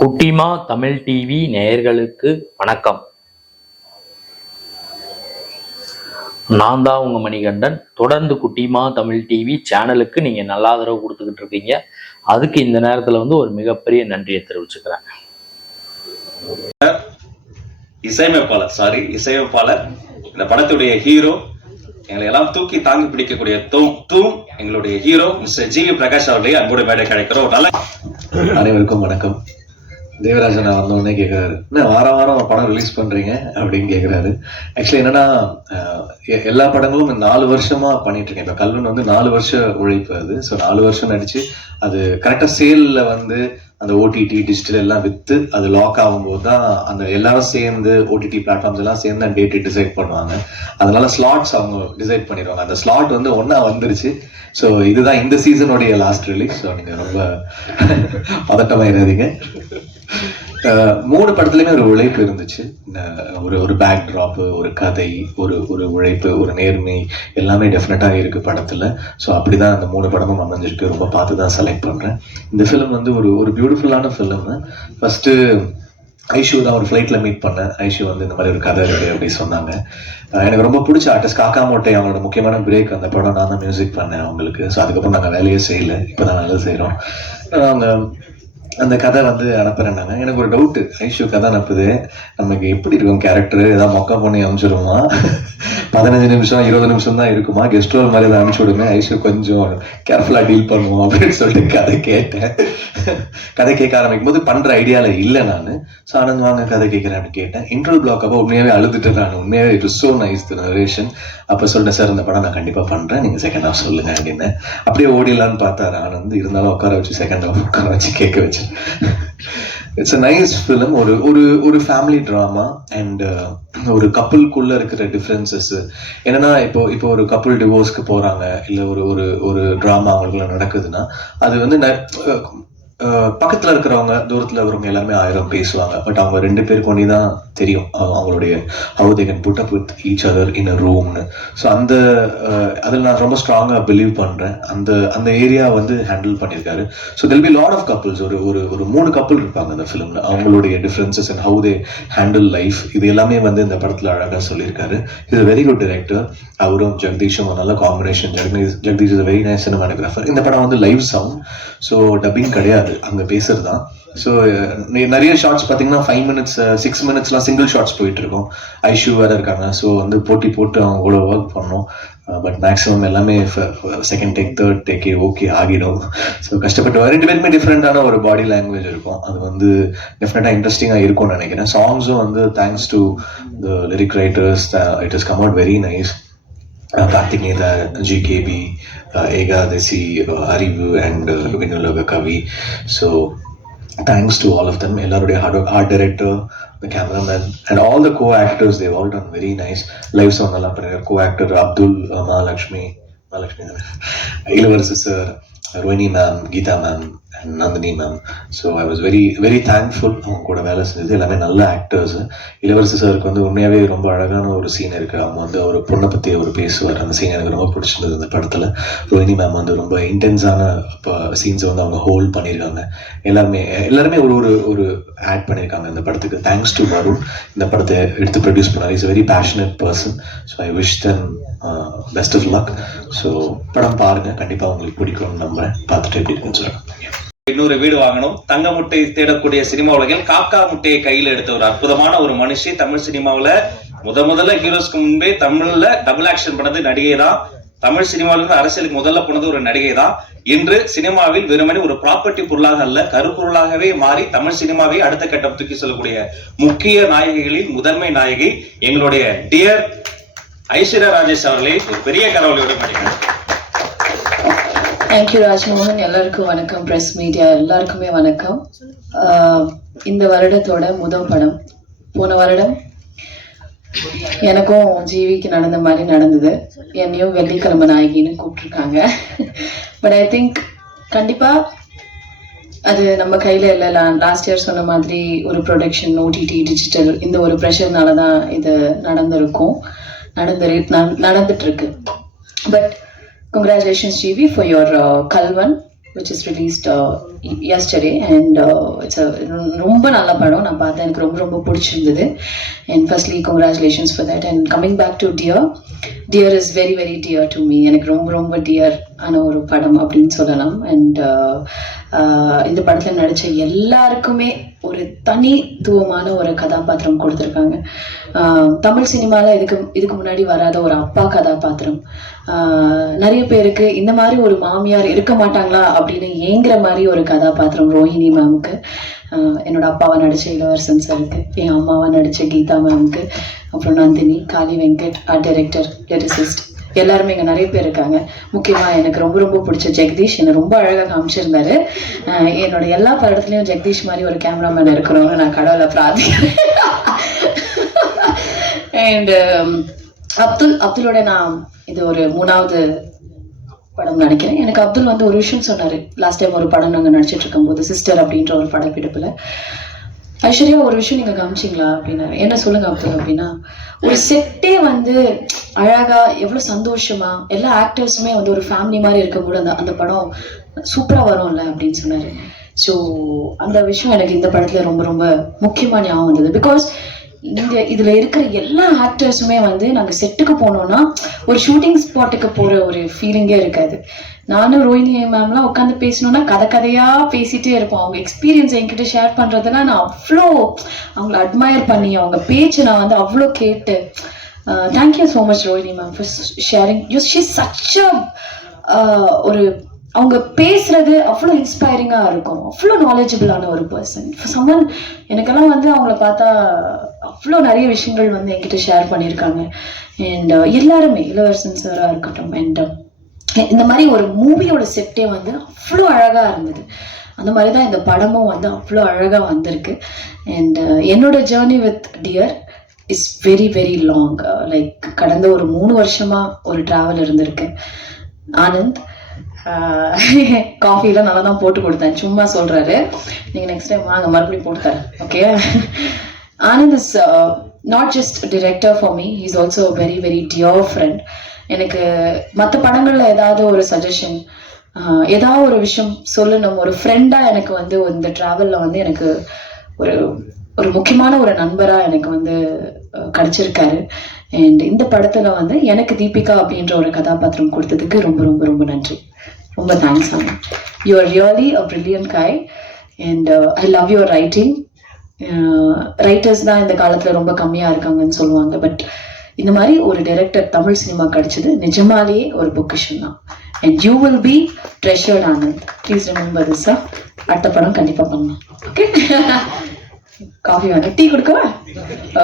குட்டிமா தமிழ் டிவி நேயர்களுக்கு வணக்கம். நான் தான் உங்க மணிகண்டன். தொடர்ந்து குட்டிமா தமிழ் டிவி சேனலுக்கு நீங்க நல்ல ஆதரவு கொடுத்துக்கிட்டு இருக்கீங்க. அதுக்கு இந்த நேரத்துல ஒரு மிகப்பெரிய நன்றியை தெரிவிச்சுக்கிறேன். இசையமைப்பாளர் இந்த படத்துடைய ஹீரோ, எங்களை எல்லாம் தூக்கி தாங்கி பிடிக்கக்கூடிய தூம் எங்களுடைய ஹீரோ மிஸ்டர் ஜி பிரகாஷ் அவர்களே அன்போடு மேடை கிடைக்கிறோம். அனைவருக்கும் வணக்கம். தேவராஜன் வந்த உடனே கேட்குறாரு, என்ன வாரம் வாரம் படம் ரிலீஸ் பண்றீங்க அப்படின்னு கேட்குறாரு. ஆக்சுவலி என்னன்னா, எல்லா படங்களும் 4 வருஷமா பண்ணிட்டு இருக்கேன். இப்போ கல்வன் 4 வருஷ உழைப்பு அது. ஸோ 4 வருஷம் நடிச்சு அது கரெக்டாக சேல்ல அந்த ஓடிடி டிஜிட்டல் எல்லாம் விற்று அது லாக் ஆகும்போது தான் அந்த எல்லாரும் சேர்ந்து ஓடிடி பிளாட்ஃபார்ம்ஸ் எல்லாம் சேர்ந்து அந்த டேட்டு டிசைட் பண்ணுவாங்க. அதனால ஸ்லாட்ஸ் அவங்க டிசைட் பண்ணிடுவாங்க. அந்த ஸ்லாட் ஒன்றா வந்துருச்சு. ஸோ இதுதான் இந்த சீசனுடைய லாஸ்ட் ரிலீஸ். ஸோ நீங்கள் ரொம்ப பதட்டமாயிடாதீங்க. 3 படத்துலையுமே ஒரு உழைப்பு இருந்துச்சு. ஒரு பேக் ட்ராப்பு, ஒரு கதை, ஒரு உழைப்பு, ஒரு நேர்மை எல்லாமே டெஃபினட்டாக இருக்கு படத்துல. ஸோ அப்படிதான் அந்த 3 படமும் அமைஞ்சிருக்கு. ரொம்ப பார்த்து தான் செலக்ட் பண்றேன். இந்த ஃபிலிம் ஒரு பியூட்டிஃபுல்லான ஃபிலிம். ஃபர்ஸ்ட் ஐஷு தான் ஒரு ஃப்ளைட்ல மீட் பண்ணேன். ஐஷு இந்த மாதிரி ஒரு கதை இருக்கு அப்படி சொன்னாங்க. எனக்கு ரொம்ப பிடிச்ச ஆர்டிஸ்ட் காக்கா மோட்டை, அவங்களோட முக்கியமான பிரேக் அந்த படம் நான் தான் மியூசிக் பண்ணேன் அவங்களுக்கு. ஸோ அதுக்கப்புறம் நாங்கள் வேலையே செய்யல, இப்போதான் நல்லா செய்கிறோம். அவங்க அந்த கதை அனுப்புறேன்னாங்க. எனக்கு ஒரு டவுட்டு, ஐஷு கதை அனுப்புது, நமக்கு எப்படி இருக்கும் கேரக்டர், ஏதாவது மொக்கா பண்ணி அனுப்பிச்சிடுமா, 15 நிமிஷம் 20 நிமிஷம் தான் இருக்குமா, கெஸ்ட் ரோல் மாதிரி ஏதாவது அனுப்பிச்சு விடுங்க, ஐஷு கொஞ்சம் கேர்ஃபுல்லா டீல் பண்ணுவோம் அப்படின்னு சொல்லிட்டு கதை கேட்டேன். கதை கேட்க ஆரம்பிக்கும் போது பண்ற ஐடியால இல்லை நான். ஸோ ஆனந்த் வாங்க கதை கேட்கிறேன் அப்படின்னு கேட்டேன். இன்ட்ரோல் பிளாக் அப்போ உண்மையாவே அழுதுட்டேன் நான். உண்மையாவே it was so nice the narration. அப்போ சொல்லிட்டேன், சார் இந்த படம் நான் கண்டிப்பா பண்றேன், நீங்க செகண்ட் ஹாஃப் சொல்லுங்க அப்படின்னு. அப்படியே ஓடிடலான்னு பார்த்தாரு ஆனந்த். இருந்தாலும் உட்கார வச்சு செகண்ட் ஹாஃப் உட்கார வச்சு கேட்க வச்சு. It's a nice film. ஒரு ஃபேமிலி ட்ராமா அண்ட் ஒரு கப்புள்குள்ள இருக்கிற டிஃப்ரென்சஸ் என்னன்னா, இப்போ ஒரு கப்புள் டிவோர்ஸ்க்கு போறாங்க, இல்ல ஒரு ட்ராமா அவங்களுக்குள்ள நடக்குதுன்னா அது பக்கத்துல இருக்கிறவங்க தூரத்துல இருக்கிறவங்க எல்லாருமே 1000 பேசுவாங்க. பட் அவங்க 2 பேருக்கு ஒண்ணி தான் தெரியும் அவங்களுடைய how they can put up with each other in a room. So அதில் நான் ரொம்ப ஸ்ட்ராங்கா பிலீவ் பண்றேன். அந்த ஏரியா ஹேண்டில் பண்ணியிருக்காரு. So there'll be lot of couples. ஒரு 3 கப்புள் இருப்பாங்க அந்த ஃபிலிம்ல. அவங்களுடைய differences and how they handle life, இது எல்லாமே இந்த படத்துல அழகா சொல்லியிருக்காரு. இது வெரி குட் டைரக்டர். அவரும் ஜெகதீஷும் நல்ல combination. Jagadish is very nice cinematographer. இந்த படம் லைவ் சவுண்ட், ஸோ டப்பிங் கிடையாது, அங்க பேசுறதுதான். ஸோ நிறைய ஷார்ட்ஸ் பார்த்தீங்கன்னா 5 மினிட்ஸ் 6 மினிட்ஸ்லாம் சிங்கிள் ஷார்ட்ஸ் போயிட்டு இருக்கும். ஐஷு வேற இருக்காங்க. ஸோ போட்டி போட்டு அவங்க கூட ஒர்க் பண்ணோம். பட் மேக்ஸிமம் எல்லாமே செகண்ட் டேக் தேர்ட் டேக்கே ஓகே ஆகிடும். ஸோ கஷ்டப்பட்டு 2 பேருமே டிஃப்ரெண்டான ஒரு பாடி லாங்குவேஜ் இருக்கும். அது டெஃபினட்டா இன்ட்ரெஸ்டிங்கா இருக்கும்னு நினைக்கிறேன். சாங்ஸும் thanks to the lyric writers, it is come out very nice. Karthikeyan, GKB, Ekadasi, Arivu and வினுலக கவி. So thanks to all of them. எல்லாருடைய art director, the cameraman and all the co-actors, they've all done very nice. Live sound நல்லா பண்ணிருக்காரு. co-actor Abdul, Mahalakshmi Ilavarasi sir, Rohini ma'am, Geetha ma'am and Nandini ma'am. So I was very very thankful. அவங்க கூட வேலை செஞ்சது எல்லாமே நல்ல actors. இளவரசி சாருக்கு உண்மையாவே ரொம்ப அழகான ஒரு சீன் இருக்கு. அவங்க ஒரு பொண்ணை பத்தி பேசுவார். அந்த சீன் எனக்கு ரொம்ப பிடிச்சிருந்தது இந்த படத்துல. ரோஹினி மேம் ரொம்ப இன்டென்ஸான சீன்ஸ் அவங்க ஹோல்ட் பண்ணியிருக்காங்க. எல்லாருமே ஒரு ஆட் பண்ணியிருக்காங்க இந்த படத்துக்கு. தேங்க்ஸ் டு வருண், இந்த படத்தை எடுத்து ப்ரொடியூஸ் பண்ணார். Is very passionate person. So I wish them best of luck. So படம் பாருங்க, கண்டிப்பா உங்களுக்கு பிடிக்கும்னு நம்புறேன். பார்த்துட்டு எப்படி இருக்குன்னு சொல்றேன். இன்னொரு வீடு வாங்கணும், தங்க முட்டை தேடக்கூடிய சினிமா உலகில் காக்கா முட்டையை கையில் எடுத்த ஒரு அற்புதமான ஒரு மனுஷி. தமிழ் சினிமாவில முதல்ல ஹீரோஸ்க்கு முன்பே தமிழ்ல டபுள் ஆக்ஷன் பண்ணது நடிகை தான். தமிழ் சினிமாவிலிருந்து அரசியலுக்கு முதல்ல போனது ஒரு நடிகை தான். இன்று சினிமாவில் வெறுமனே ஒரு ப்ராப்பர்ட்டி பொருளாக அல்ல, கருப்பொருளாகவே மாறி தமிழ் சினிமாவை அடுத்த கட்டம் தூக்கி செல்லக்கூடிய முக்கிய நாயகிகளில் முதன்மை நாயகி எங்களுடைய டியர் ஐஸ்வர்யா ராஜேஷ் அவர்களே ஒரு பெரிய கரவொலியோடு பண்ணிக்கிறேன். தேங்க்யூ ராஜ்மோகன். எல்லாருக்கும் வணக்கம். பிரஸ் மீடியா எல்லாருக்குமே வணக்கம். இந்த வருடத்தோட முதல் படம். போன வருடம் எனக்கும் ஜிவிக்கு நடந்த மாதிரி நடந்தது. என்னையும் வெள்ளிக்கிழமை நாயகின்னு கூப்பிட்டுருக்காங்க. பட் ஐ திங்க் கண்டிப்பா அது நம்ம கையில இல்லை. லாஸ்ட் இயர் சொன்ன மாதிரி ஒரு ப்ரொடக்ஷன், ஓடிடி, டிஜிட்டல், இந்த ஒரு ப்ரெஷர்னால தான் இது நடந்துட்டு இருக்கு. But congratulations GV for your Kalvan. which is released yesterday, and it's a ரொம்ப நல்ல படம். நான் பார்த்தேன், எனக்கு ரொம்ப ரொம்ப பிடிச்சிருந்தது. And firstly congratulations for that. And coming back to Dear is very very dear to me. எனக்கு ரொம்ப ரொம்ப dear ஆன ஒரு படம் அப்படின்னு சொல்லலாம். And இந்த படத்தில் நடிச்ச எல்லாருக்குமே ஒரு தனித்துவமான ஒரு கதாபாத்திரம் கொடுத்துருக்காங்க. தமிழ் சினிமாவில் இதுக்கு முன்னாடி வராத ஒரு அப்பா கதாபாத்திரம். நிறைய பேருக்கு இந்த மாதிரி ஒரு மாமியார் இருக்க மாட்டாங்களா அப்படின்னு ஏங்குற மாதிரி ஒரு கதாபாத்திரம் ரோஹிணி மேமுக்கு, என்னோட அப்பாவை நடிச்ச இளவரசன் சாருக்கு, என் அம்மாவை நடிச்ச கீதா மேமுக்கு, அப்புறம் நந்தினி, காளி வெங்கட், ஆர்ட் டைரக்டர், லிரிசிஸ்ட், எல்லாருமே இங்கே நிறைய பேர் இருக்காங்க. முக்கியமாக எனக்கு ரொம்ப ரொம்ப பிடிச்ச ஜெகதீஷ் என்னை ரொம்ப அழகாக காமிச்சிருந்தாரு. என்னோட எல்லா படத்துலையும் ஜெகதீஷ் மாதிரி ஒரு கேமராமேன் இருக்கிறவங்க நான் கடவுளை பிரார்த்திக்கிறேன். அண்ட் அப்துலோட நான் இது ஒரு 3வது படம் நினைக்கிறேன். எனக்கு அப்துல் வந்து ஒரு விஷயம் சொன்னார். லாஸ்ட் டைம் ஒரு படம் நாங்கள் நடிச்சிட்டு இருக்கும்போது சிஸ்டர் அப்படின்ற ஒரு படப்பிடிப்பில், ஐஸ்வர்யா ஒரு விஷயம் நீங்கள் கவனிச்சிங்களா அப்படின்னாரு. என்ன சொல்லுங்க அப்துல் அப்படின்னா, ஒரு செட்டே வந்து அழகா எவ்வளோ சந்தோஷமா எல்லா ஆக்டர்ஸுமே வந்து ஒரு ஃபேமிலி மாதிரி இருக்கும்போது அந்த படம் சூப்பராக வரும்ல அப்படின்னு சொன்னார். ஸோ அந்த விஷயம் எனக்கு இந்த படத்தில் ரொம்ப ரொம்ப முக்கியமாக ஞாபகம் வந்தது. பிகாஸ் இதுல இருக்கிற எல்லா ஆக்டர்ஸுமே வந்து நாங்க செட்டுக்கு போனோம்னா ஒரு ஷூட்டிங் ஸ்பாட்டுக்கு போற ஒரு ஃபீலிங்கே இருக்காது. நானும் ரோஹிணி மேம்லாம் உட்காந்து பேசணும்னா கதையா பேசிட்டே இருப்போம். அவங்க எக்ஸ்பீரியன்ஸ் என்கிட்ட ஷேர் பண்றதுலாம் நான் அவ்வளோ அவங்கள அட்மயர் பண்ணி அவங்க பேச்சு நான் வந்து அவ்வளோ கேட்டு, thank you so much Rohini ma'am for sharing. She's such ஒரு அவங்க பேசுறது அவ்வளோ இன்ஸ்பைரிங்கா இருக்கும், அவ்வளோ நாலேஜபிளான ஒரு பர்சன். சம்மன் எனக்கெல்லாம் வந்து அவங்கள பார்த்தா அவ்வளோ நிறைய விஷயங்கள் வந்து என்கிட்ட ஷேர் பண்ணியிருக்காங்க. அண்ட் எல்லாருமே இளவரசன் சாரா இருக்கட்டும். அண்ட் இந்த மாதிரி ஒரு மூவியோட செட்டே வந்து அவ்வளோ அழகா இருந்தது. அந்த மாதிரி தான் இந்த படமும் வந்து அவ்வளோ அழகா வந்திருக்கு. அண்ட் என்னோட journey with dear is very very long. Like கடந்த ஒரு 3 வருஷமா ஒரு டிராவல் இருந்திருக்கு. ஆனந்த் காஃபிலாம் நல்லா தான் போட்டு கொடுத்தேன், சும்மா சொல்றாரு. நீங்க நெக்ஸ்ட் டைம் வாங்க, மறுபடியும் போட்டு தரேன். Okay. Anand is not just director for me, he is also very very dear friend. எனக்கு மற்ற படங்கள்ல ஏதாவது ஒரு சஜஷன், ஏதாவது ஒரு விஷயம் சொல்லணும், ஒரு ஃப்ரெண்டா எனக்கு வந்து இந்த டிராவல்ல வந்து எனக்கு ஒரு முக்கியமான ஒரு நண்பரா எனக்கு வந்து கிடைச்சிருக்காரு. அண்ட் இந்த படத்துல வந்து எனக்கு தீபிகா அப்படின்ற ஒரு கதாபாத்திரம் கொடுத்ததுக்கு ரொம்ப ரொம்ப ரொம்ப நன்றி. ரொம்ப thanks Anand. You are really a brilliant guy and I love your writing. Writers தான் இந்த காலத்துல ரொம்ப கம்மியா இருக்காங்கன்னு சொல்லுவாங்க. பட் இந்த மாதிரி ஒரு டைரக்டர் தமிழ் சினிமா கிடைச்சது நிஜமாலேயே ஒரு பொக்கிஷன் தான். And you will be treasured Anand. Please remember this. அடுத்த படம் கண்டிப்பா பண்ணலாம். ஓகே. காஃபி வேணும், டீ கொடுக்கவா?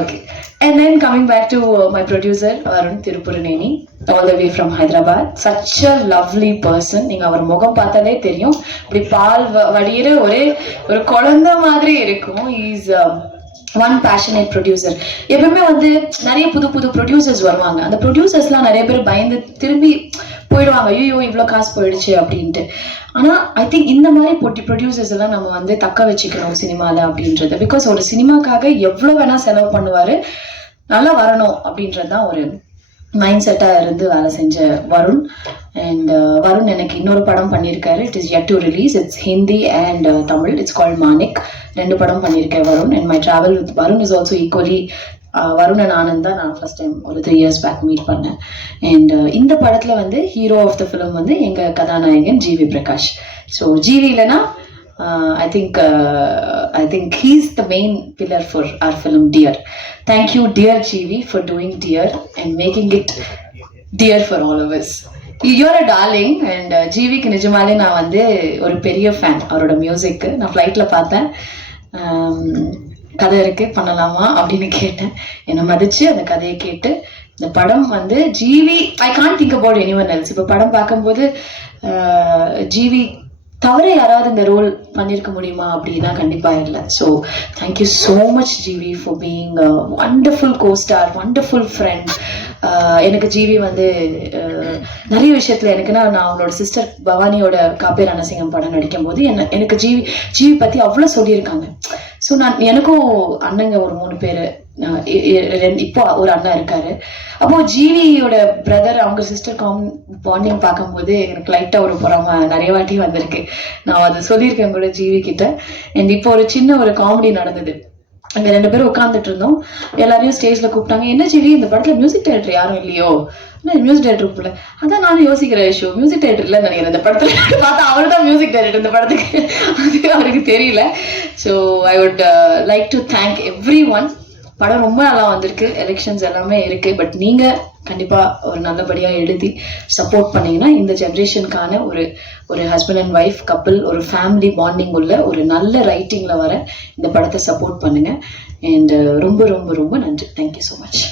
Okay. And then coming back to my producer Arun Tirupuraneni, all the way from Hyderabad. Such a lovely person. நீங்க அவர் முகம் பார்த்தாலே தெரியும், இப்படி பால் வடிகிற ஒரு குழந்தை மாதிரி இருக்கும். He's one passionate producer. எப்பவுமே வந்து நிறைய புது புது ப்ரொடியூசர்ஸ் வருவாங்க. அந்த ப்ரொடியூசர்ஸ்லாம் நிறைய பேர் பயந்து திரும்பி போயிடுவாங்க, ஐயோ இவ்வளோ காசு போயிடுச்சு அப்படின்ட்டு. ஆனா ஐ திங்க் இந்த மாதிரி ப்ரொடியூசர்ஸ் எல்லாம் நம்ம வந்து தக்க வச்சுக்கணும் சினிமால அப்படின்றது. பிகாஸ் ஒரு சினிமாக்காக எவ்வளவு வேணா செலவு பண்ணுவாரு, நல்லா வரணும் அப்படின்றதுதான் ஒரு மைண்ட் செட்டா இருந்து வேலை செஞ்ச வருண். அண்ட் வருண் எனக்கு இன்னொரு படம் பண்ணியிருக்காரு. It is yet to release. It's Hindi and Tamil. It's called Manik. 2 படம் பண்ணியிருக்கேன் Varun. And my travel with Varun is also equally. Varun and Anand தான் நான் ஃபர்ஸ்ட் டைம் ஒரு 3 years பேக் மீட் பண்ணேன். அண்ட் இந்த படத்துல வந்து ஹீரோ ஆஃப் த ஃபிலிம் வந்து எங்க கதாநாயகன் ஜிவி பிரகாஷ். ஸோ ஜிவி இல்லைன்னா I think he's the main pillar for our film Dear. Thank you dear GV for doing Dear and making it dear for all of us. You're a darling. And GVக்கு நிஜமாலே நான் வந்து ஒரு பெரிய fan. அவரோட music நான் ஃப்ளைட்ல பார்த்தேன். கதை இருக்கு பண்ணலாமா அப்படின்னு கேட்டேன். என்னை மதிச்சு அந்த கதையை கேட்டு இந்த படம் வந்து GV, I can't think about anyone else. இப்போ படம் பார்க்கும்போது ஜிவி தவிர யாராவது இந்த ரோல் பண்ணியிருக்க முடியுமா அப்படின்னா கண்டிப்பா இல்லை. So thank you so much GV for being wonderful costar, wonderful friend. எனக்கு ஜிவி வந்து நிறைய விஷயத்துல எனக்குன்னா, நான் அவங்களோட சிஸ்டர் பவானியோட காப்பே ரணசிங்கம் படம் நடிக்கும் போது எனக்கு ஜிவி பத்தி அவ்வளோ சொல்லியிருக்காங்க. ஸோ எனக்கும் அண்ணங்க ஒரு 3 பேர், இப்போ ஒரு அண்ணா இருக்காரு. அப்போ ஜீவியோட பிரதர் அவங்க சிஸ்டர் பாண்டிங் பார்க்கும்போது எனக்கு லைட்டா ஒரு பொறாம நிறைய வாட்டி வந்திருக்கு. நான் அதை சொல்லியிருக்கேன் கூட ஜீவி கிட்ட. அண்ட் இப்போ ஒரு சின்ன ஒரு காமெடி நடந்தது. அங்க 2 பேரும் உட்காந்துட்டு இருந்தோம், எல்லாரையும் ஸ்டேஜ்ல கூப்பிட்டாங்க. என்ன ஜீவி இந்த படத்துல மியூசிக் டைரக்டர் யாரும் இல்லையோ? மியூசிக் டைரக்டர் போல. அதான் நானும் யோசிக்கிறேன், ஷோ மியூசிக் டைரக்டர் இல்லைன்னு நினைக்கிறேன் இந்த படத்துல. பார்த்தா அவரு தான் மியூசிக் டைரக்டர் இந்த படத்துக்கு. அது அவருக்கு தெரியல. So I would like to thank every one. படம் ரொம்ப நல்லா வந்திருக்கு, எலெக்ஷன்ஸ் எல்லாமே இருக்கு. பட் நீங்க கண்டிப்பா ஒரு நல்லபடியா எழுதி சப்போர்ட் பண்ணீங்கன்னா இந்த ஜெனரேஷனுக்கான ஒரு ஹஸ்பண்ட் அண்ட் ஒய்ஃப் கப்பிள், ஒரு ஃபேமிலி பாண்டிங் உள்ள ஒரு நல்ல ரைட்டிங்ல வர இந்த படத்தை சப்போர்ட் பண்ணுங்க. அண்ட் ரொம்ப ரொம்ப ரொம்ப நன்றி. Thank you so much.